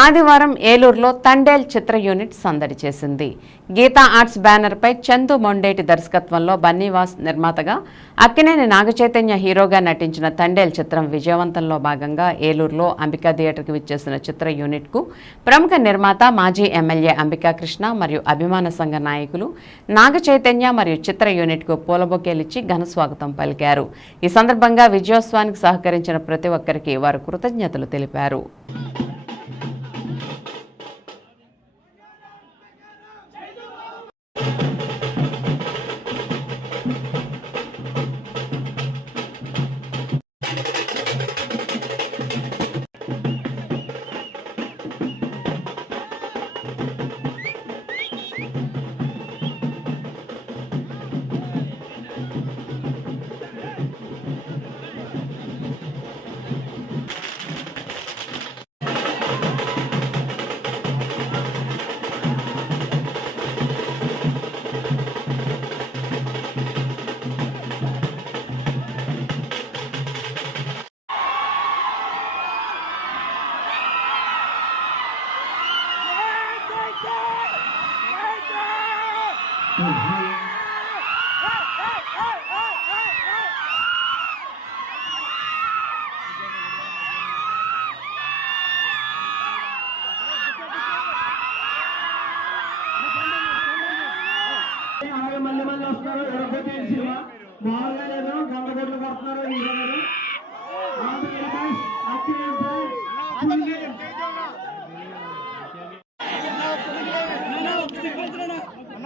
ఆదివారం ఏలూరులో తండేల్ చిత్ర యూనిట్ సందడి చేసింది. గీతా ఆర్ట్స్ బ్యానర్పై చందు మొండేటి దర్శకత్వంలో బన్నీవాస్ నిర్మాతగా అక్కినేని నాగచైతన్య హీరోగా నటించిన తండేల్ చిత్రం విజయవంతంలో భాగంగా ఏలూరులో అంబికా థియేటర్కి విచ్చేసిన చిత్ర యూనిట్కు ప్రముఖ నిర్మాత మాజీ ఎమ్మెల్యే అంబికా కృష్ణ మరియు అభిమాన సంఘ నాయకులు నాగచైతన్య మరియు చిత్ర యూనిట్కు పూలబొకేలిచ్చి ఘన స్వాగతం పలికారు. ఈ సందర్భంగా విజయోత్సవానికి సహకరించిన ప్రతి ఒక్కరికి వారు కృతజ్ఞతలు తెలిపారు. మళ్ళీ మళ్ళీ వస్తున్నారు ఎరగొట్టి సినిమా మామూలుగా లేదు గంట కొట్లు కొడుతున్నారు ఈ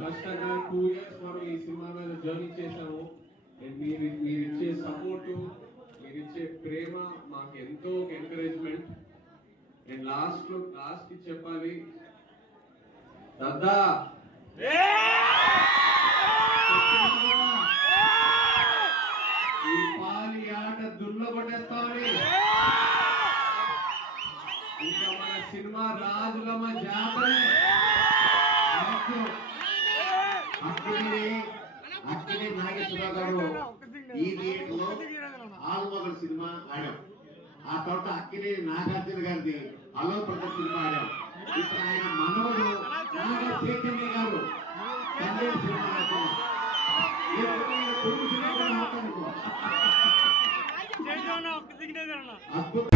కష్టంగా టూ ఇయర్స్ మనం ఈ సినిమా మీద జర్నీ చేశాము. అండ్ మీరు మీరు ఇచ్చే సపోర్టు మీరు ఇచ్చే ప్రేమ మాకు ఎంతో ఎంకరేజ్మెంట్ అండ్ లాస్ట్లో లాస్ట్కి చెప్పాలి. దద్దా! ఈ పాలి ఆట దుర్లగొట్టేస్తామని ఇంకా మన సినిమా రాజులమ్మ జాతరే. ఈ థియేటర్లో ఆలుమగల సినిమా ఆడాం ఆ తర్వాత అక్కినే నాగార్జున గారిది అలో ప్రకాష్ సినిమా ఆడాం ఇప్పుడు ఆయన మనవడు నాగా చైతన్య గారు సినిమా అద్భుతం